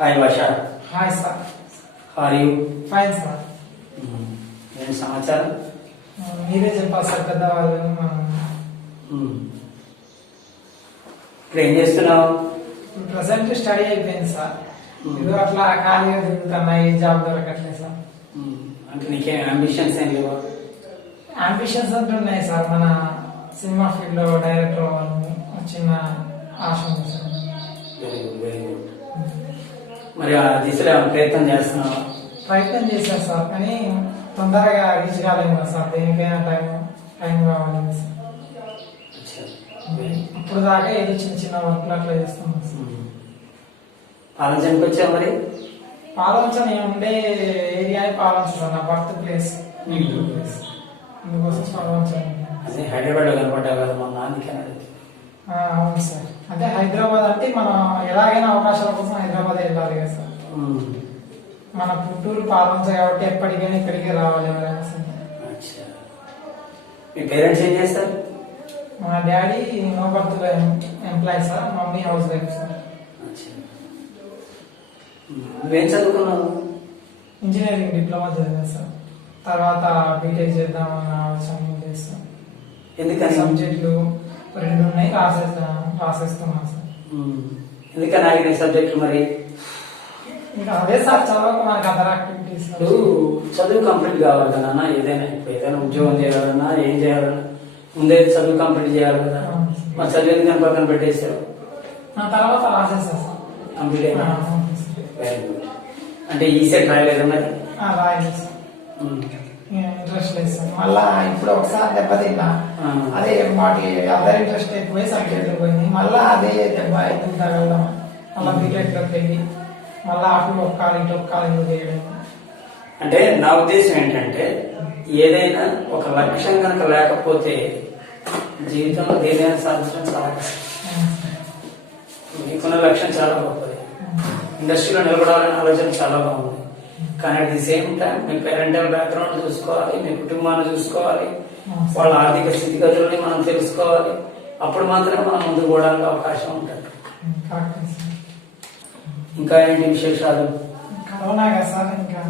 Hi Basha. Hi sir. How are you? Fine sir. ఏం సమాచారం? మీరే చెప్పాలి సార్, పెద్దవాళ్ళు. ఇప్పుడు ఏం చేస్తున్నావు? ప్రజెంట్ స్టడీ అయిపోయింది సార్. ఇది అట్లా ఖాళీగా తిరుగుతున్నా, ఏ జాబ్ దొరకట్లేదు సార్. అంటే నీకేం అంబిషన్స్ ఏం లేవా? అంబిషన్స్ అంటున్నాయి సార్. మన సినిమా ఫీల్డ్ లో డైరెక్టర్ అవ్వాలని చిన్న ఆశ ఉంది sir. Very good, very good. మరి ఆ దిశలో ఏమైనా ప్రయత్నం చేస్తున్నావా? ప్రయత్నం చేశాను సార్, కానీ తొందరగా రీచ్ కాలేము కదా సార్. దేనికైనా టైం కావాలి సార్. ఇప్పుడు దాకా ఏదో చిన్న చిన్న వర్క్లు అట్లా చేస్తున్నాం సార్. ఆలోచనకి వచ్చా మరి? పాలవంచ నేను ఉండే ఏరియా పాలవంచ సార్, నా బర్త్ ప్లేస్, నేటివ్ ప్లేస్. అందుకోసం పాలవంచ. అదే హైదరాబాద్ లో కనపడ్డావు కదా మొన్న, అందుకని. అవును సార్. అంటే హైదరాబాద్ అంటే మనం ఎలాగైనా అవకాశాల కోసం హైదరాబాద్ వెళ్ళాలి కదా సార్. మన పుట్టూరు పాలవంచ కాబట్టి ఎప్పటికైనా ఇక్కడికే రావాలి ఎవరైనా సార్. మీ పేరెంట్స్ ఏం చేస్తారు? మా డాడీ నో బర్త్ employee sir, mummy housewife sir. నువ్వేం చదువుకున్నావు? ఇంజనీరింగ్ డిప్లొమా చదివాను సార్. తర్వాత బీటెక్ చేద్దామని ఆలోచన చేస్తాం. ఎందుకని? సబ్జెక్టులు 2 ఉన్నాయి, రాసేస్తున్నాం సార్. ఎందుకని ఆగిన సబ్జెక్టులు మరి? ఇంకా అదే సార్, చదవక మనకు అదర్ యాక్టివిటీస్. చదువు కంప్లీట్ కావాలి కదా అన్న. ఏదైనా ఉద్యోగం చేయాలన్నా, ఏం చేయాలన్నా ముందే చదువు కంప్లీట్ చేయాలి కదా. మా చదువు ఎందుకని పక్కన పెట్టేసారు? తర్వాత రాసేస్తా సార్. కంప్లీట్ అయినా? Very good. అంటే ఈ సెట్ రాయలేదు మరి? రాయలేదు సార్. ఇంట్రెస్ట్ లేదు సార్. మళ్ళా ఇప్పుడు ఒకసారి దెబ్బతిన్నా, అదే వాటి అదర్ ఇంట్రెస్ట్ ఎక్కువ సబ్జెక్ట్ పోయింది. మళ్ళా అదే దెబ్బ ఎందుకు తగలడం, మళ్ళీ బీటెక్ లోకి వెళ్ళి మళ్ళా అటు ఒక్కాలి ఇటు ఒక్కాలి చేయడం. అంటే నా ఉద్దేశం ఏంటంటే, ఏదైనా ఒక లక్ష్యం కనుక లేకపోతే జీవితంలో ఏదైనా సాధించడం చాలా కష్టం. మీకున్న లక్ష్యం చాలా గొప్పది. ఇండస్ట్రీలో నిలబడాలనే ఆలోచన చాలా బాగుంది. కానీ at the same time me parental background చూసుకోవాలి, మీ కుటుంబాన్ని చూసుకోవాలి, వాళ్ళ ఆర్థిక స్థితిగతులని మనం తెలుసుకోవాలి. అప్పుడు మాత్రమే మనం ముందుకు పోవడానికి అవకాశం ఉంటుంది. ఇంకా ఏంటి విశేషాలు? కరోనా కదా సార్, ఇంకా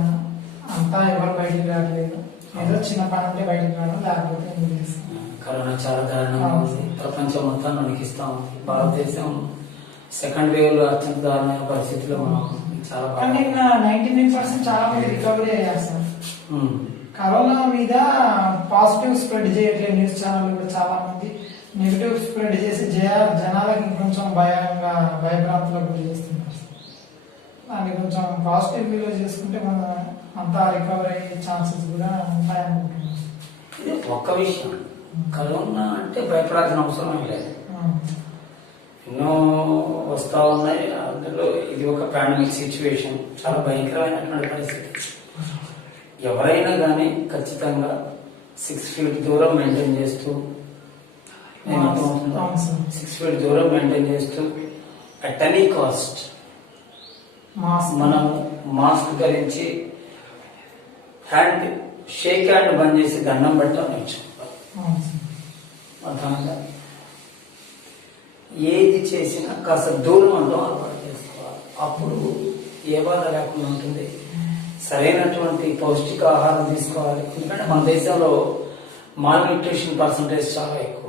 అంతా ఎవరు బయటికి రావట్లేదు. ఏదో చిన్న పని ఉంటే బయటికి రావడం, లేకపోతే కరోనా చాలా దారుణంగా ఉంది. ప్రపంచం మొత్తం వణికిస్తా ఉంది. భారతదేశం సెకండ్ వేవ్ లో అత్యంత దారుణమైన పరిస్థితిలో మనం చాలా 99% చాలా మంది రికవరీ అయ్యారు సార్. కరోనా మీద పాజిటివ్ స్ప్రెడ్ చేయట్లేదు. న్యూస్ ఛానల్ కూడా చాలా మంది నెగిటివ్ స్ప్రెడ్ చేసి జనాలకి ఇంకొంచెం భయభ్రాంతులకు గురి చేస్తున్నారు సార్. దాన్ని కొంచెం పాజిటివ్ వ్యూలో చేసుకుంటే మనం అంతా రికవరీ అయ్యే ఛాన్సెస్ కూడా ఉంటాయనుకుంటున్నాం. ఇది ఒక్క విషయం. కరోనా అంటే భయపడాల్సిన అవసరం లేదు. ఎన్నో వస్తా ఉన్నాయి. అందులో ఇది ఒక పాండమిక్ సిచ్యువేషన్, చాలా భయంకరమైనటువంటి పరిస్థితి. ఎవరైనా కానీ ఖచ్చితంగా 6 feet దూరం మెయింటైన్ చేస్తూ, 6 feet దూరం మెయింటైన్ చేస్తూ అట్ ఎనీ కాస్ట్ మనం మాస్క్ ధరించి షేక్ హ్యాండ్ బంద్ చేసి దండం పెట్టడం నేర్చుకోవాలి. అర్థమైందా? ఏది చేసినా కాస్త దూరం అంటూ అలవాటు చేసుకోవాలి. అప్పుడు ఏ బాధ లేకుండా ఉంటుంది. సరైనటువంటి పౌష్టికాహారం తీసుకోవాలి. ఎందుకంటే మన దేశంలో మాల్ న్యూట్రిషన్ పర్సంటేజ్ చాలా ఎక్కువ.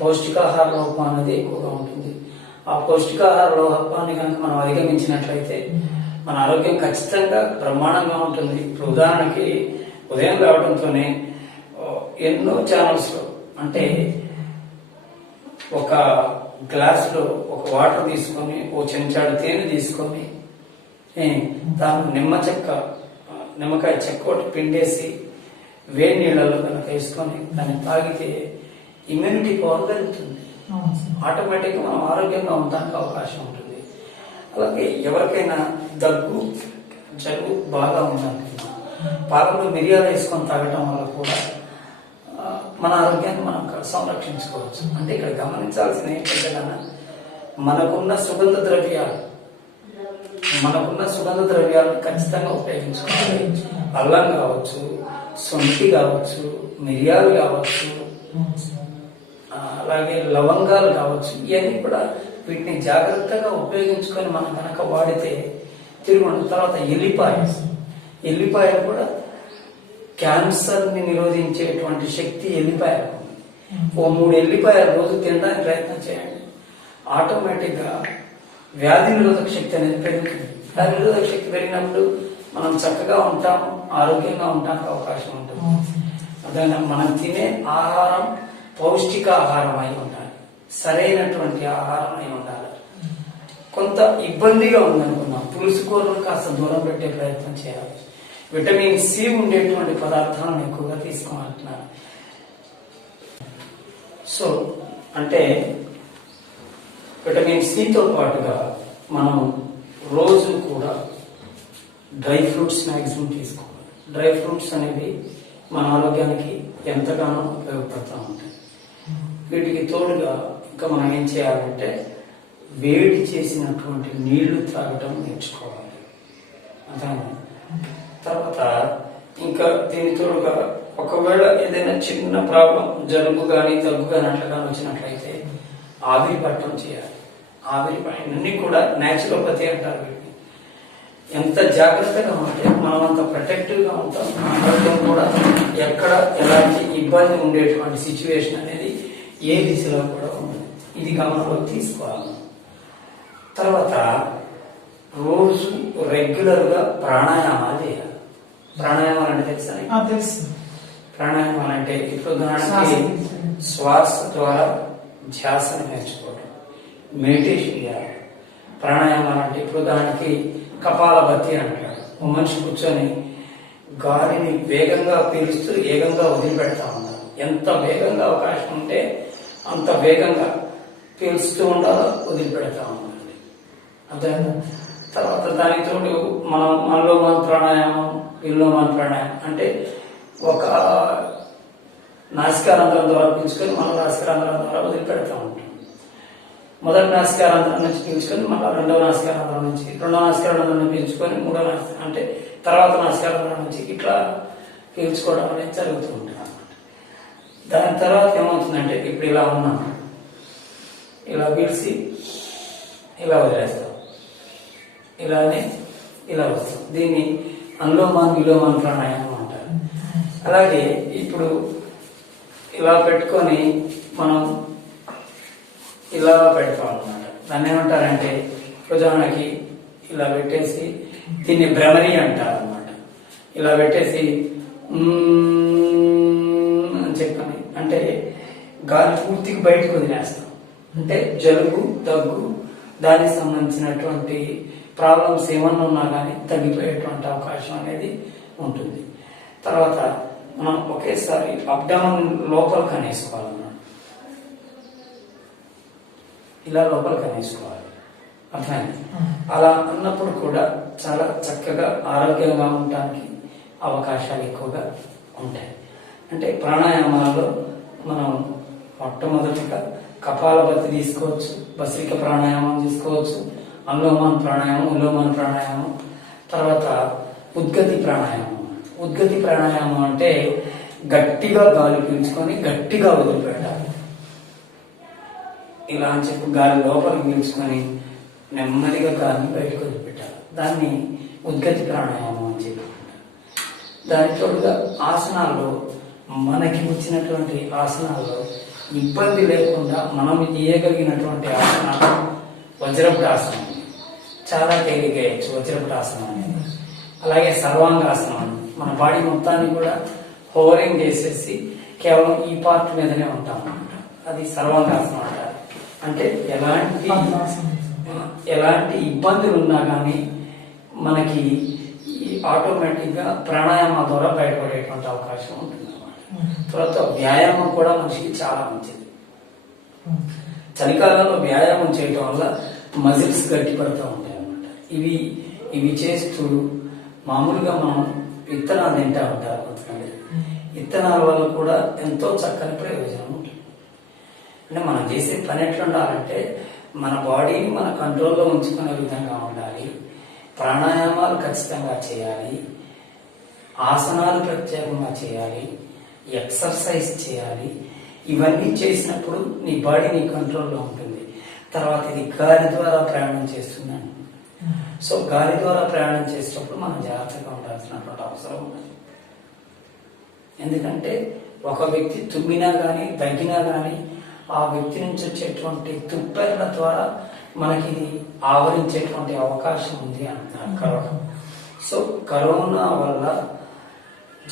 పౌష్టికాహార లోపం అనేది ఎక్కువగా ఉంటుంది. ఆ పౌష్టికాహార లోపాన్ని కనుక మనం అధిగమించినట్లయితే మన ఆరోగ్యం ఖచ్చితంగా బ్రహ్మాండంగా ఉంటుంది. ఇప్పుడు ఉదాహరణకి ఉదయం రావడంతోనే ఎన్నో ఛానల్స్ లో, అంటే ఒక గ్లాస్ లో ఒక వాటర్ తీసుకొని, ఓ చెంచాడు తేనె తీసుకొని, దాని నిమ్మకాయ చెక్క ఒకటి పిండేసి వేడి నీళ్ళలో కనుక వేసుకొని దాన్ని తాగితే ఇమ్యూనిటీ పవర్ పెరుగుతుంది. ఆటోమేటిక్ గా మనం ఆరోగ్యంగా ఉండడానికి అవకాశం ఉంటుంది. అలాగే ఎవరికైనా దగ్గు, జలుబు బాగా ఉందనుకున్నా పాలలో మిరియాలు వేసుకొని తాగటం వల్ల కూడా మన ఆరోగ్యాన్ని మనం సంరక్షించుకోవచ్చు. అంటే ఇక్కడ గమనించాల్సిన ఏంటంటే, మనకున్న సుగంధ ద్రవ్యాలను ఖచ్చితంగా ఉపయోగించుకోవాలి. అల్లం కావచ్చు, సొంటి కావచ్చు, మిరియాలు కావచ్చు, అలాగే లవంగాలు కావచ్చు, ఇవన్నీ కూడా వీటిని జాగ్రత్తగా ఉపయోగించుకొని మనం కనుక వాడితే తిరుగుండ. తర్వాత ఎల్లిపాయలు కూడా క్యాన్సర్ ని నిరోధించేటువంటి శక్తి ఎల్లిపాయలు. ఓ 3 ఎల్లిపాయలు రోజు తినడానికి ప్రయత్నం చేయండి. ఆటోమేటిక్ గా వ్యాధి నిరోధక శక్తి అనేది పెరుగుతుంది. వ్యాధి నిరోధక శక్తి పెరిగినప్పుడు మనం చక్కగా ఉంటాం, ఆరోగ్యంగా ఉండడానికి అవకాశం ఉంటుంది. అదే మనం తినే ఆహారం పౌష్టిక ఆహారం అయి ఉండాలి, సరైనటువంటి ఆహారం అయి ఉండాలి. కొంత ఇబ్బందిగా ఉందనుకున్నాం, పులుసు కూరలు కాస్త దూరం పెట్టే ప్రయత్నం చేయాలి. విటమిన్ సి ఉండేటువంటి పదార్థాలను ఎక్కువగా తీసుకోమంటున్నారు. సో అంటే విటమిన్ సితో పాటుగా మనం రోజు కూడా డ్రై ఫ్రూట్స్ మ్యాక్సిమం తీసుకోవాలి. డ్రై ఫ్రూట్స్ అనేవి మన ఆరోగ్యానికి ఎంతగానో ఉపయోగపడుతూ ఉంటాయి. వీటికి తోడుగా ఇంకా మనం ఏం చేయాలంటే వేడి చేసినటువంటి నీళ్లు త్రాగటం నేర్చుకోవాలి. అదే తర్వాత ఇంకా దీని తోడుగా ఒకవేళ ఏదైనా చిన్న ప్రాబ్లం, జలుబు కానీ దగ్గు కానీ అట్లా కానీ వచ్చినట్లయితే ఆవిరి పట్టడం చేయాలి. ఆవిరి అన్ని కూడా న్యాచురోపతి అంటారు. వీటిని ఎంత జాగ్రత్తగా ఉంటే మనం అంత ప్రొటెక్టివ్ గా ఉంటాం. ఆరోగ్యం కూడా ఎక్కడ ఎలాంటి ఇబ్బంది ఉండేటువంటి సిచ్యువేషన్ అనేది ఏ దిశలో కూడా ఉండదు. ఇది గమనంలోకి తీసుకోవాలి. తర్వాత రోజు రెగ్యులర్ గా ప్రాణాయామాలు చేయాలి. ప్రాణాయామాలు అంటే తెలుసు. ప్రాణాయామాలు అంటే ఇప్పుడు దానికి శ్వాస ద్వారా ధ్యాసను నేర్చుకోవడం, మెడిటేషన్ చేయాలి. ప్రాణాయామాలు అంటే ఇప్పుడు దానికి కపాలభాతి అంటారు. ఓ మనిషి కూర్చొని గాలిని వేగంగా పీలుస్తూ వేగంగా వదిలిపెడతా ఉన్నారు. ఎంత వేగంగా అవకాశం ఉంటే అంత వేగంగా పీలుస్తూ ఉండాలో వదిలిపెడతా ఉండాలి. అదే తర్వాత దానితో మనం మనలోమాన ప్రాణాయామం, విలోమాన ప్రాణాయామం అంటే ఒక నాసికారంధ్రం ద్వారా పీల్చుకొని మళ్ళీ నాసికారంధ్రం ద్వారా వదిలిపెడతా ఉంటాం. మొదటి నాసికారంధ్రం నుంచి పీల్చుకొని మళ్ళీ రెండవ నాసికారంధ్రం నుంచి, రెండవ నాసికారంధ్రం నుంచి పీల్చుకొని మూడవ అంటే తర్వాత నాసికారంధ్రం నుంచి ఇట్లా పీల్చుకోవడం అనేది జరుగుతూ ఉంటుంది అన్నమాట. దాని తర్వాత ఏమవుతుందంటే ఇప్పుడు ఇలా ఉన్నాం, ఇలా పీల్చి ఇలా వదిలేస్తాం, ఇలానే ఇలా వస్తాం. దీన్ని అనులోమాన్ విలోమాన్ ప్రాణాయామం అంటారు. అలాగే ఇప్పుడు ఇలా పెట్టుకొని మనం ఇలా పెడతాం అన్నమాట. దాన్ని ఏమంటారంటే ఉదాహరణకి ఇలా పెట్టేసి దీన్ని భ్రమరి అంటారు అన్నమాట. ఇలా పెట్టేసి అని చెప్పని అంటే గాలి పూర్తిగా బయటకు వదిలేస్తాం. అంటే జలుబు, దగ్గు, దానికి సంబంధించినటువంటి ప్రాబ్లమ్స్ ఏమన్నా ఉన్నా కానీ తగ్గిపోయేటువంటి అవకాశం అనేది ఉంటుంది. తర్వాత మనం ఒకేసారి అబ్డామన్ లోపలికి అనేసుకోవాలన్నమాట. ఇలా లోపలికి అనేసుకోవాలి. అర్థమైంది? అలా అన్నప్పుడు కూడా చాలా చక్కగా ఆరోగ్యంగా ఉండటానికి అవకాశాలు ఎక్కువగా ఉంటాయి. అంటే ప్రాణాయామాల్లో మనం మొట్టమొదటిగా కపాలభాతి తీసుకోవచ్చు, భస్త్రిక ప్రాణాయామం తీసుకోవచ్చు, అనులోమాన్ ప్రాణాయామం, విలోమాన్ ప్రాణాయామం, తర్వాత ఉద్గతి ప్రాణాయామం. ఉద్గతి ప్రాణాయామం అంటే గట్టిగా గాలి పీల్చుకొని గట్టిగా వదిలిపెట్టాలి. ఇలా అని చెప్పి గాలి లోపలికి పీల్చుకొని నెమ్మదిగా గాలిని బయటకు వదిలిపెట్టాలి. దాన్ని ఉద్గతి ప్రాణాయామం అని చెప్పుకుంటారు. దాని తోడుగా ఆసనాల్లో మనకి వచ్చినటువంటి ఆసనాల్లో ఇబ్బంది లేకుండా మనం చేయగలిగినటువంటి ఆసనాలు వజ్రపుటాసనం, చాలా తేలిగేయచ్చు వజ్రపుటాసనం అనేది. అలాగే సర్వాంగాసనం, మన బాడీ మొత్తాన్ని కూడా హోవరింగ్ చేసేసి కేవలం ఈ పార్ట్ మీదనే ఉంటాం అన్నమాట. అది సర్వాంగాసనం అంటారు. అంటే ఎలాంటి ఇబ్బందులు ఉన్నా కానీ మనకి ఆటోమేటిక్ గా ప్రాణాయామం ద్వారా బయటపడేటువంటి అవకాశం ఉంటుంది అన్నమాట. తర్వాత వ్యాయామం కూడా మనిషికి చాలా మంచిది. చలికాలంలో వ్యాయామం చేయడం వల్ల మజిల్స్ గట్టిపడుతూ ఉంటాయి అన్నమాట. ఇవి చేస్తూ మామూలుగా మనం విత్తనాలు తింటా ఉంటారు కొంతమంది. విత్తనాల వల్ల కూడా ఎంతో చక్కని ప్రయోజనం ఉంటుంది. అంటే మనం చేసే పని ఎట్లా ఉండాలంటే మన బాడీని మన కంట్రోల్లో ఉంచుకునే విధంగా ఉండాలి. ప్రాణాయామాలు ఖచ్చితంగా చేయాలి, ఆసనాలు ప్రత్యేకంగా చేయాలి, ఎక్సర్సైజ్ చేయాలి. ఇవన్నీ చేసినప్పుడు నీ బాడీ నీ కంట్రోల్లో ఉంటుంది. తర్వాత ఇది గాలి ద్వారా ప్రయాణం చేస్తున్నాను. సో గాలి ద్వారా ప్రయాణం చేసేటప్పుడు మనం జాగ్రత్తగా ఉండాల్సినటువంటి అవసరం ఉన్నది. ఎందుకంటే ఒక వ్యక్తి తుమ్మినా కానీ దగ్గినా కానీ ఆ వ్యక్తి నుంచి వచ్చేటువంటి తుప్పెర్ల ద్వారా మనకి ఇది ఆవరించేటువంటి అవకాశం ఉంది అంటున్నారు కరోనా. సో కరోనా వల్ల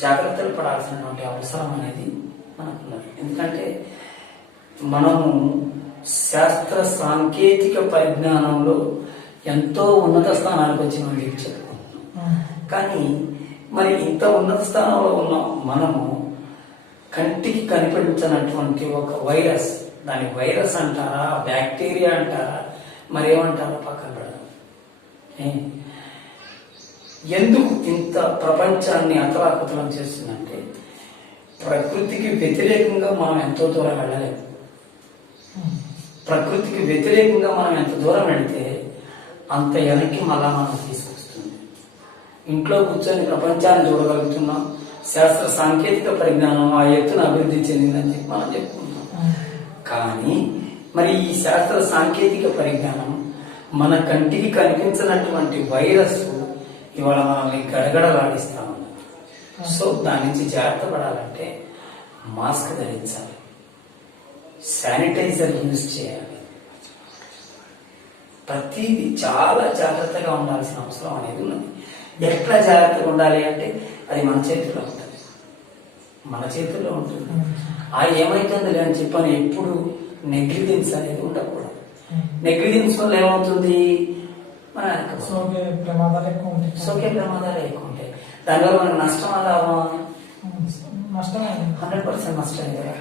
జాగ్రత్తలు పడాల్సినటువంటి అవసరం అనేది మనకున్నది. ఎందుకంటే మనము శాస్త్ర సాంకేతిక పరిజ్ఞానంలో ఎంతో ఉన్నత స్థానానికి వచ్చి మనం చెప్పుకుంటున్నాం. కానీ మరి ఇంత ఉన్నత స్థానంలో ఉన్న మనము కంటికి కనిపించినటువంటి ఒక వైరస్, దాని వైరస్ అంటారా, బ్యాక్టీరియా అంటారా, మరేమంటారా పక్కన పెడదాం. ఎందుకు ఇంత ప్రపంచాన్ని అతలాకుతలం చేస్తుందంటే ప్రకృతికి వ్యతిరేకంగా మనం ఎంతో దూరం వెళ్ళలేము. ప్రకృతికి వ్యతిరేకంగా మనం ఎంత దూరం వెళితే అంత వెనక్కి మళ్ళా మనం తీసుకొస్తుంది. ఇంట్లో కూర్చొని ప్రపంచాన్ని చూడగలుగుతున్నాం, శాస్త్ర సాంకేతిక పరిజ్ఞానం ఆ ఎత్తున అభివృద్ధి చెందిందని చెప్పి మనం చెప్పుకుంటాం. కానీ మరి ఈ శాస్త్ర సాంకేతిక పరిజ్ఞానం మన కంటికి కనిపించినటువంటి వైరస్ ఇవాళ మనల్ని గడగడలాడిస్తా ఉన్నది. సో దాని నుంచి జాగ్రత్త పడాలంటే మాస్క్ ధరించాలి, శానిటైజర్ యూజ్ చేయాలి. ప్రతిదీ చాలా జాగ్రత్తగా ఉండాల్సిన అవసరం అనేది ఉన్నది. ఎట్లా జాగ్రత్తగా ఉండాలి అంటే అది మన చేతిలో ఉంటుంది, మన చేతుల్లో ఉంటుంది. ఆ ఏమైతుంది అని చెప్పని ఎప్పుడు నెగ్లిజెన్స్ అనేది ఉండకూడదు. నెగ్లిజెన్స్ వల్ల ఏమవుతుంది, మన సోకే ప్రమాదాలు ఎక్కువ ఉంటాయి. దానివల్ల మనకు నష్టం లాభం, నష్టమే, 100% నష్టం కదా.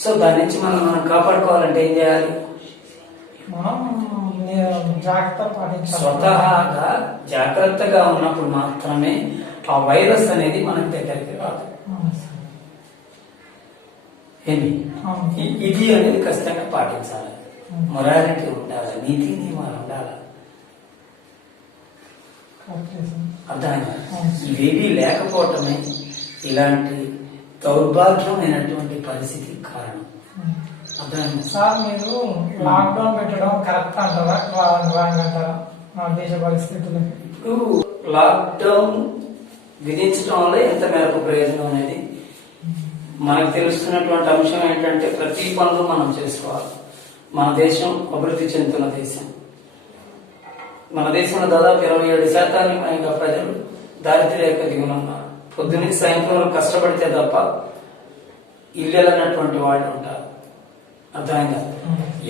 సో దాని నుంచి మనం కాపాడుకోవాలంటే ఏం చేయాలి, మనం జాగ్రత్త పాటించాలి. స్వతహాగా జాగ్రత్తగా ఉన్నప్పుడు మాత్రమే ఆ వైరస్ అనేది మనకి దగ్గరికి రాదు. ఏమి ఇది అనేది ఖచ్చితంగా పాటించాలి. మొరాలిటీ ఉండాలి, నీతి నియమాలు ఉండాలి. అర్థమైందా? ఇవేవి లేకపోవటమే ఇలాంటి దౌర్భాగ్యమైనటువంటి పరిస్థితి కారణం. అర్థమైంది సార్? మీరు లాక్డౌన్ పెట్టడం కరెక్ట్ అంటారా, రాంగ్ అంటారా మన దేశ పరిస్థితులు? ఇప్పుడు లాక్డౌన్ విధించడం వల్ల ఎంత మేరకు ప్రయోజనం అనేది మనకు తెలుస్తున్నటువంటి అంశం ఏంటంటే ప్రతి పనులు మనం చేసుకోవాలి. మన దేశం అభివృద్ధి చెందుతున్న దేశం. మన దేశంలో దాదాపు 27% పైగా ప్రజలు దారిద్ర్య రేఖ దిగున ఉన్నారు. పొద్దున్నే సాయంత్రం కష్టపడితే తప్ప ఇల్లెలన్నటువంటి వాళ్ళు ఉంటారు. అర్థమైందా?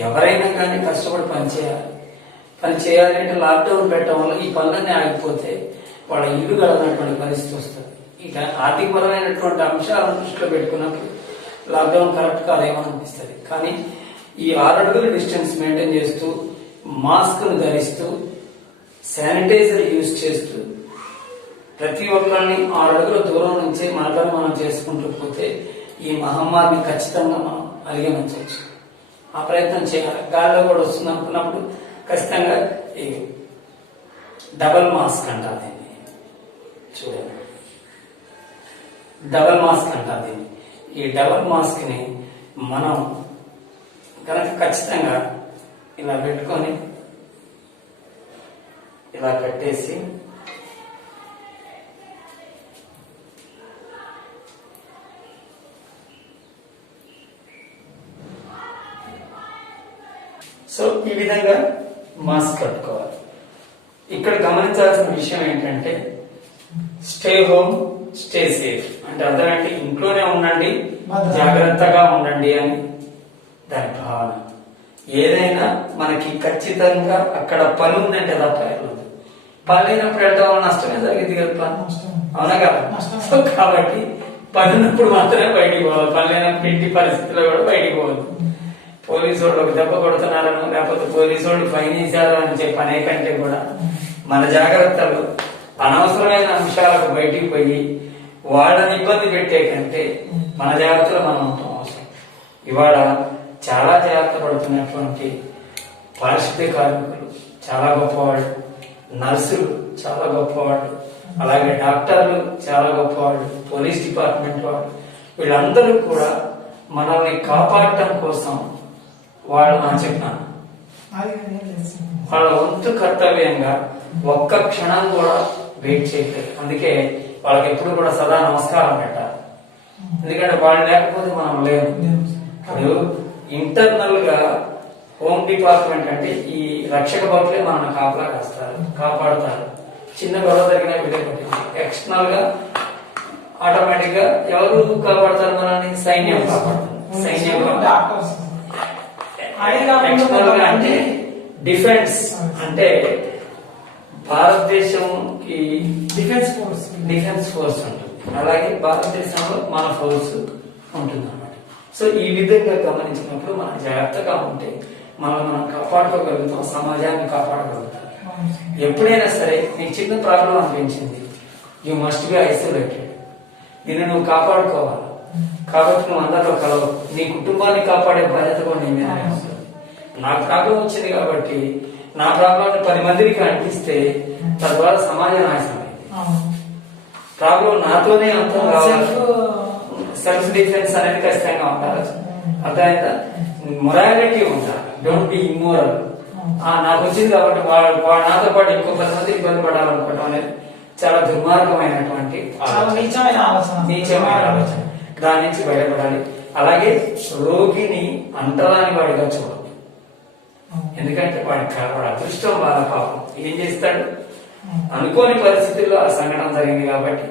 ఎవరైనా కానీ కష్టపడి పని చేయాలి అంటే లాక్డౌన్ పెట్టడం వల్ల ఈ పనులన్నీ ఆగిపోతే వాళ్ళ ఇల్లు గడనటువంటి పరిస్థితి వస్తుంది. ఇక ఆర్థికపరమైనటువంటి అంశాలను దృష్టిలో పెట్టుకున్నప్పుడు లాక్డౌన్ కరెక్ట్ కాదేమో అనిపిస్తుంది. కానీ ఈ 6 అడుగుల డిస్టెన్స్ మెయింటైన్ చేస్తూ, మాస్క్ ను ధరిస్తూ, శానిటైజర్ యూజ్ చేస్తూ ప్రతి ఒక్కరిని 6 అడుగుల దూరం నుంచే మనకని మనం చేసుకుంటూ పోతే ఈ మహమ్మారిని ఖచ్చితంగా మనం అధిగమించవచ్చు. ఆ ప్రయత్నం చేయాలి. గాల్లో కూడా వస్తుంది అనుకున్నప్పుడు ఖచ్చితంగా ఈ డబల్ మాస్క్ అంటారు దీన్ని. చూడండి, డబల్ మాస్క్ అంటారు దీన్ని. ఈ డబల్ మాస్క్ ని మనం కనుక ఖచ్చితంగా ఇలా పెట్టుకొని ఇలా కట్టేసి సో ఈ విధంగా మాస్క్ కట్టుకోవాలి. ఇక్కడ గమనించాల్సిన విషయం ఏంటంటే స్టే హోమ్ స్టే సేఫ్ అంటే అర్థమేంటి, ఇంట్లోనే ఉండండి, జాగ్రత్తగా ఉండండి అని దాని భావన. ఏదైనా మనకి ఖచ్చితంగా అక్కడ పని ఉందంటే తప్ప వెళ్ళదు. పని లేనప్పుడు వెళ్ళడం వల్ల నష్టమే జరిగింది కదా, అవునా కదా? సో కాబట్టి పని ఉన్నప్పుడు మాత్రమే బయటికి పోవాలి, పని లేనప్పుడు ఇంటి పరిస్థితిలో కూడా బయటికి పోవద్దు. పోలీసు వాళ్ళు ఒక దెబ్బ కొడుతున్నారనో లేకపోతే పోలీసు వాళ్ళు ఫైన్ వేశారు అని చెప్పి అనే కంటే కూడా మన జాగ్రత్తలు అనవసరమైన అంశాలకు బయటికి పోయి వాళ్ళని ఇబ్బంది పెట్టే కంటే మన జాగ్రత్తలు మనం ఉంటాం అవసరం. ఇవాళ చాలా జాగ్రత్త పడుతున్నటువంటి పారిశుద్ధ్య కార్మికులు చాలా గొప్పవాళ్ళు, నర్సులు చాలా గొప్పవాళ్ళు, అలాగే డాక్టర్లు చాలా గొప్పవాళ్ళు, పోలీస్ డిపార్ట్మెంట్ వాళ్ళు, వీళ్ళందరూ కూడా మనల్ని కాపాడటం కోసం వాళ్ళు చెప్పినాను అది ఏం లేదు సార్. వాళ్ళ వంతు కర్తవ్యంగా ఒక్క క్షణం కూడా వెయిట్ చేయట్లేదు. అందుకే వాళ్ళకి ఎప్పుడు కూడా సదా నమస్కారం పెట్టాలి. ఎందుకంటే వాళ్ళు లేకపోతే మనం లేము. లేదు సార్. ఇప్పుడు ఇంటర్నల్ గా హోమ్ డిపార్ట్మెంట్ అంటే ఈ రక్షక భటులే మనల్ని కాపలా కాపాడుతారు. చిన్న గొడవ జరిగినా వీడే పట్టింది. ఎక్స్టర్నల్ గా ఆటోమేటిక్ గా ఎవరు కాపాడుతారు మనల్ని? సైన్యం కాపాడుతుంది. సైన్యం డాక్టర్స్ అదే ఎక్స్టర్నల్ గా కాకుండా అంటే డిఫెన్స్ అంటే భారతదేశంకి డిఫెన్స్ ఫోర్స్ డిఫెన్స్ ఫోర్స్ ఉంటుంది. అలాగే భారతదేశంలో మన ఫోర్స్ ఉంటుంది అన్నమాట. సో ఈ విధంగా గమనించినప్పుడు మనం జాగ్రత్తగా ఉంటే మనం కాపాడుకోగలుగుతాం, సమాజాన్ని కాపాడగలుగుతాం. ఎప్పుడైనా సరే నీకు చిన్న ప్రాబ్లం అనిపించింది, యూ మస్ట్ బి ఐసోలేటెడ్. నిన్ను నువ్వు కాపాడుకోవాలి. కాబట్టి నువ్వు అందరిలో కలవు. నీ కుటుంబాన్ని కాపాడే బాధ్యత కూడా నీ మీద ఉంటుంది. నాకు ప్రాబ్లం వచ్చింది కాబట్టి నా ప్రాబ్లం 10 మందికి అనిపిస్తే తద్వారా సమాజం నాశనమైంది. ప్రాబ్లం నాతోనే అంతం కావాలి. సెల్ఫ్ డిఫెన్స్ అనేది ఖచ్చితంగా ఉండాలి. అర్థమైందా? మొరాలిటీ ఉండాలి. Don't be immoral. నాకు వచ్చింది కాబట్టి వాడు నాతో పాటు ఇంకో 10 మంది ఇబ్బంది పడాలనుకోవడం అనేది చాలా దుర్మార్గమైనటువంటి నీచమైన ఆలోచన. దాని నుంచి బయటపడాలి. అలాగే రోగిని అంటరాని వాడిగా చూడాలి. ఎందుకంటే వాడి అదృష్టం వాళ్ళ పాపం ఏం చేస్తాడు? అనుకోని పరిస్థితుల్లో ఆ సంఘటన జరిగింది కాబట్టి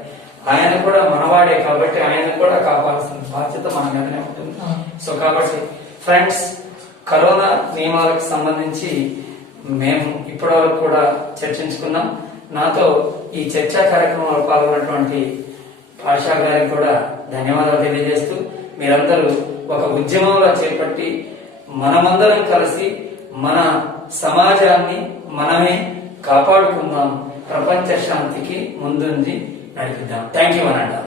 ఆయన కూడా మనవాడే కాబట్టి ఆయన కూడా కాపాడాల్సిన బాధ్యత మన మీదనే ఉంటుంది. సో కాబట్టి ఫ్రెండ్స్, కరోనా నియమాలకు సంబంధించి మేము ఇప్పటి వరకు కూడా చర్చించుకున్నాం. నాతో ఈ చర్చా కార్యక్రమంలో పాల్గొన్నటువంటి ఆశా గారికి కూడా ధన్యవాదాలు తెలియజేస్తూ, మీరందరూ ఒక ఉద్యమంలో చేపట్టి మనమందరం కలిసి మన సమాజాన్ని మనమే కాపాడుకుందాం, ప్రపంచ శాంతికి ముందుండి నడిపిద్దాం. థ్యాంక్ యూ అనండి.